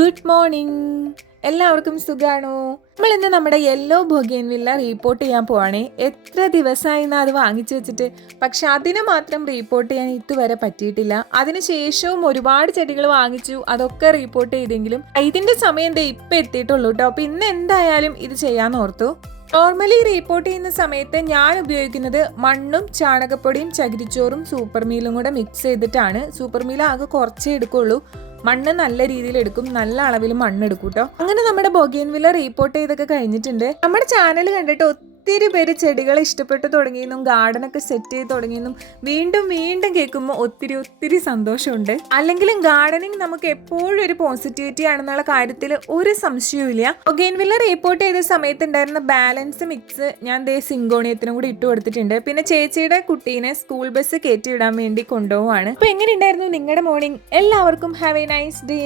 Good morning. എല്ലാവർക്കും സുഖാണോ? നമ്മൾ ഇന്ന് നമ്മുടെ യെല്ലോ ബൊഗെയിൻവില്ല റീപോർട്ട് ചെയ്യാൻ പോവാണേ. എത്ര ദിവസമായി അത് വാങ്ങിച്ചു വെച്ചിട്ട്, പക്ഷെ അതിന് മാത്രം റീപോർട്ട് ചെയ്യാൻ ഇതുവരെ പറ്റിയിട്ടില്ല. അതിനുശേഷവും ഒരുപാട് ചെടികൾ വാങ്ങിച്ചു, അതൊക്കെ റീപോർട്ട് ചെയ്തെങ്കിലും ഇതിന്റെ സമയം ഇപ്പൊ എത്തിയിട്ടുള്ളൂ കേട്ടോ. അപ്പൊ ഇന്ന് എന്തായാലും ഇത് ചെയ്യാന്ന് ഓർത്തു. നോർമലി റീപോർട്ട് ചെയ്യുന്ന സമയത്ത് ഞാൻ ഉപയോഗിക്കുന്നത് മണ്ണും ചാണകപ്പൊടിയും ചകിരിച്ചോറും സൂപ്പർ മീലും കൂടെ മിക്സ് ചെയ്തിട്ടാണ്. സൂപ്പർ മീൽ ആകെ കുറച്ചേ എടുക്കുള്ളൂ, മണ്ണ് നല്ല രീതിയിൽ എടുക്കും, നല്ല അളവിൽ മണ്ണ് എടുക്കും കേട്ടോ. അങ്ങനെ നമ്മുടെ ബൊഗെയിൻവില്ല റീപോർട്ട് ചെയ്തൊക്കെ കഴിഞ്ഞിട്ടുണ്ട്. നമ്മുടെ ചാനൽ കണ്ടിട്ട് ഒത്തിരി പേര് ചെടികൾ ഇഷ്ടപ്പെട്ടു തുടങ്ങിയെന്നും ഗാർഡനൊക്കെ സെറ്റ് ചെയ്ത് തുടങ്ങിയെന്നും വീണ്ടും വീണ്ടും കേൾക്കുമ്പോൾ ഒത്തിരി സന്തോഷമുണ്ട്. അല്ലെങ്കിലും ഗാർഡനിങ് നമുക്ക് എപ്പോഴും ഒരു പോസിറ്റിവിറ്റി ആണെന്നുള്ള കാര്യത്തിൽ ഒരു സംശയവുമില്ല. ബൊഗെയിൻവില്ല റീപോർട്ട് ചെയ്ത സമയത്ത് ഉണ്ടായിരുന്ന ബാലൻസ് മിക്സ് ഞാൻ സിങ്കോണിയത്തിനും കൂടി ഇട്ട് കൊടുത്തിട്ടുണ്ട്. പിന്നെ ചേച്ചിയുടെ കുട്ടീനെ സ്കൂൾ ബസ് കയറ്റി വിടാൻ വേണ്ടി കൊണ്ടുപോവാണ്. അപ്പൊ എങ്ങനെയുണ്ടായിരുന്നു നിങ്ങളുടെ മോർണിംഗ്? എല്ലാവർക്കും ഹാവ് എ നൈസ് ഡേ.